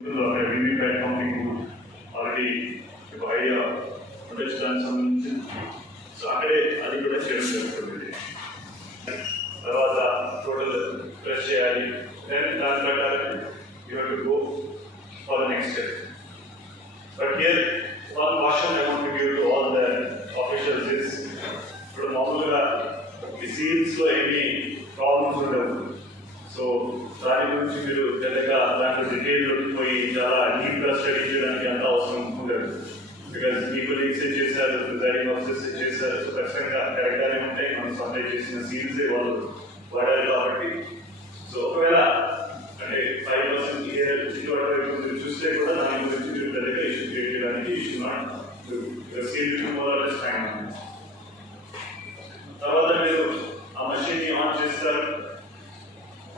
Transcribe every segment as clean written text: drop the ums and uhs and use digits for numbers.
VVPAT counting booth already ఒక idea ఉండొచ్చు దానికి సంబంధించి. సో అక్కడే అది కూడా చేయడం జరుగుతుంది. తర్వాత టోటల్ ప్రెస్ చేయాలి. దెన్ దాని ప్రకారం you have to go for the next step. But here one question I want to give to all the officials is, ఇప్పుడు మామూలుగా ఈ సీల్స్లో ఏమి ప్రాబ్లమ్స్ ఉండవు. సో దాని గురించి మీరు పెద్దగా దాంట్లో డీటెయిల్లోకి పోయి చాలా డీప్గా స్టడీ చేయడానికి అంత అవసరం ఉండదు. బికాజ్ మీ కొలీగ్స్ చేశారు, డిజైనింగ్ ఆఫీసర్స్ చేశారు. సో ఖచ్చితంగా కరెక్ట్గానే ఉంటాయి. మనం సప్లై చేసిన సీల్సే వాళ్ళు వాడారు కాబట్టి. సో ఒకవేళ అంటే 5% ఇయర్ మీరు చూస్తే కూడా దాని గురించి మీరు పెద్దగా ఇష్యూ క్రియేట్ చేయడానికి ఇష్యూ నాట్ సీల్ టైం. తర్వాత మీరు ఆ మషిన్ని ఆన్ చేస్తారు.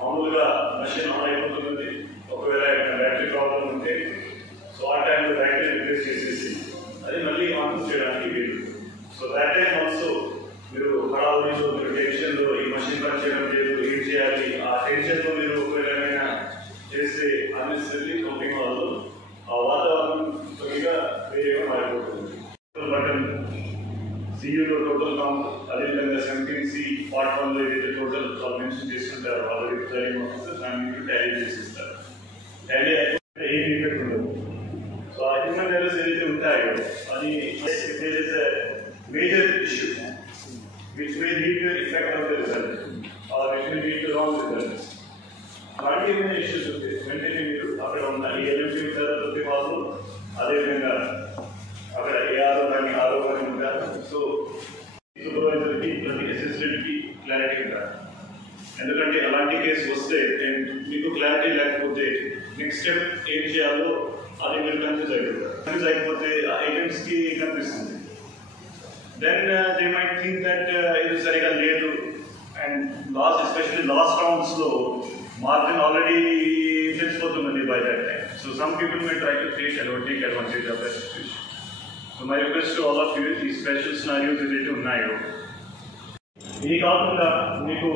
మామూలుగా మషిన్ ఆన్ అయిపోతుంది. ఒకవేళ బ్యాటరీ ప్రాబ్లం ఉంటే సో ఆ టైంలో బ్యాటరీ రిప్లేస్ చేసేసి అది మళ్ళీ ఆన్ చేయడానికి వీలు. సో దాట్ టైం ఆల్సో మీరు హడావుడిలో మీరు టెన్షన్లో ఈ మషిన్ పని చేయడం లేదు, ఏం చేయాలి, ఆ టెన్షన్లో మీరు ఒకవేళ ఏమైనా చేస్తే అన్నెసరీ కంపెనీ వాళ్ళు ఆ వాతావరణం కొద్దిగా వేరేగా మారిపోతుంది. బటన్ సియూలో టోటల్ కౌంట్, అదేవిధంగా 17C పార్ట్ 1లో ఏదైతే టోటల్ వాళ్ళు మెన్షన్ చేసుకుంటారో ఆల్రెడీ డిజైనింగ్ ఆఫీసర్ దాన్ని టాలీ చేసిస్తారు. టాలీ అయిపోతే ఏం ఇంపాక్ట్ ఉండదు. సో ఆ హ్యూమన్ ఎర్రర్స్ ఏదైతే ఉంటాయో అది major issue which may lead to an effect of the result or which may lead to wrong results. అలాంటి ఏమైనా ఇష్యూస్ ఉంటాయి వెంటనే మీరు అక్కడ ఉన్న ELMC ఉంటారు ప్రతి వాళ్ళు, అదేవిధంగా అక్కడ ARO కానీ RO కానీ ఉంటారు. సో సూపర్వైజర్కి ప్రతి అసిస్టెంట్కి క్లారిటీ ఉంటారు. ఎందుకంటే అలాంటి కేసు వస్తే మీకు క్లారిటీ లేకపోతే నెక్స్ట్ స్టెప్ ఏం చేయాలో అది మీరు కన్ఫ్యూజ్ అయిపోతారు. కన్ఫ్యూజ్ అయిపోతే ఆ ఏజెంట్స్కి కనిపిస్తుంది. Then they might think that it is సరిగా లేదు. And last, especially last rounds లో margin already తెలిసిపోతుంది by that time. So some people may try to take advantage of that situation. So my request to all of you is, ఈ special scenarios ఏదైతే ఉన్నాయో ఇది కాకుండా మీకు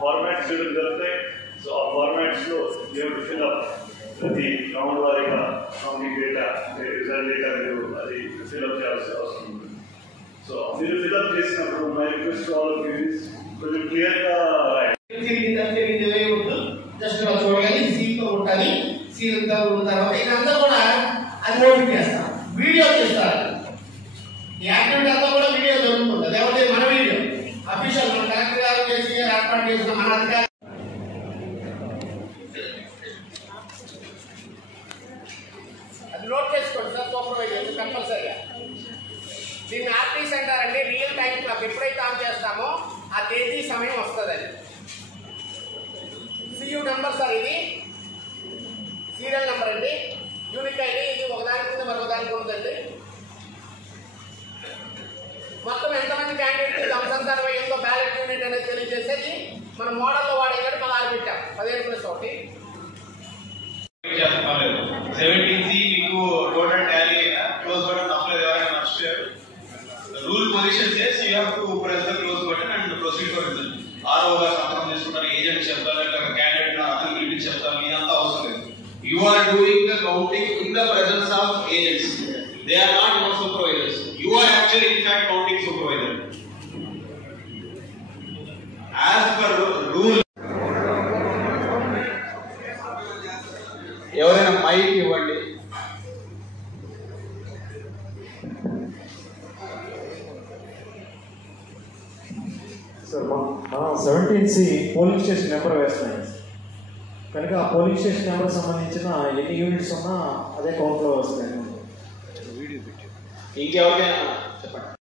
formats దొరుకుతాయి. So ఆ ఫార్మాట్స్ లో you have to fill up ప్రతి రౌండ్ వారీగా కౌంటింగ్ డేటా, రిజల్ట్ డేటా మీరు అది ఫిల్ అప్ చేయాల్సిన అవసరం ఉంది. సో మీరు ఫిల్అప్ చేసినప్పుడు my request all of you is కొంచెం క్లియర్గా జస్ట్ చూడగానే సీల్తో ఉండాలి. సీల్ ఉన్న తర్వాత ఇదంతా కూడా అది నోటిఫై చేస్తాం, వీడియో చేస్తారు. ఈ యాక్టివిటీ అంతా కూడా వీడియో జరుగుతుంది. లేకపోతే మన వీడియో అఫీషియల్ మన కలెక్టర్ గారు చేసి ఏర్పాటు చేసిన మన అధికారి అది నోట్ చేసుకోండి సార్. సూపర్వైజర్ కంపల్సరీగా దీన్ని ఆర్టీస్ అంటారండి. రియల్ టైం క్లాక్ ఎప్పుడైతే ఆన్ చేస్తామో ఆ తేదీ సమయం వస్తుంది. అది సియూ నెంబర్ సార్, ఇది సీరియల్ నెంబర్ అండి, యూనిట్ ఐడి. ఇది ఒకదానికి కింద మరొకదానికి ఉందండి. మొత్తం ఎంతమంది క్యాండిడేట్ సంతానం అయ్యిందో బ్యాలెట్ యూనిట్ అనేది తెలియజేసేది మన మోడల్లో వాడేది 16 పెట్టాం. 15+1 17C మీకు టోటల్ టాలీ క్లోజ్ బటన్ నొక్కలేదు, ఎవరైనా మర్చిపోయారు. Rule position says you have to press the close button and proceed for result. RO గారు సంతకం చేసుకుంటారు, ఏజెంట్ చెప్తారు, క్యాండిడేట్ అతను పిలిపించి చెప్తారు. ఇదంతా అవసరం లేదు. You are doing the counting in the presence of agents. They are not your supervisors. You are actually in fact counting supervisor as per rule. ఎవరైనా మైక్ ఇవ్వండి. సార్ మనం 17C పోలింగ్ స్టేషన్ నెంబర్ వేస్తున్నాం కనుక ఆ polling station number సంబంధించిన ఎన్ని units ఉన్నా అదే కౌంట్లో వస్తాయి. ఇంకెవరికైనా చెప్పండి.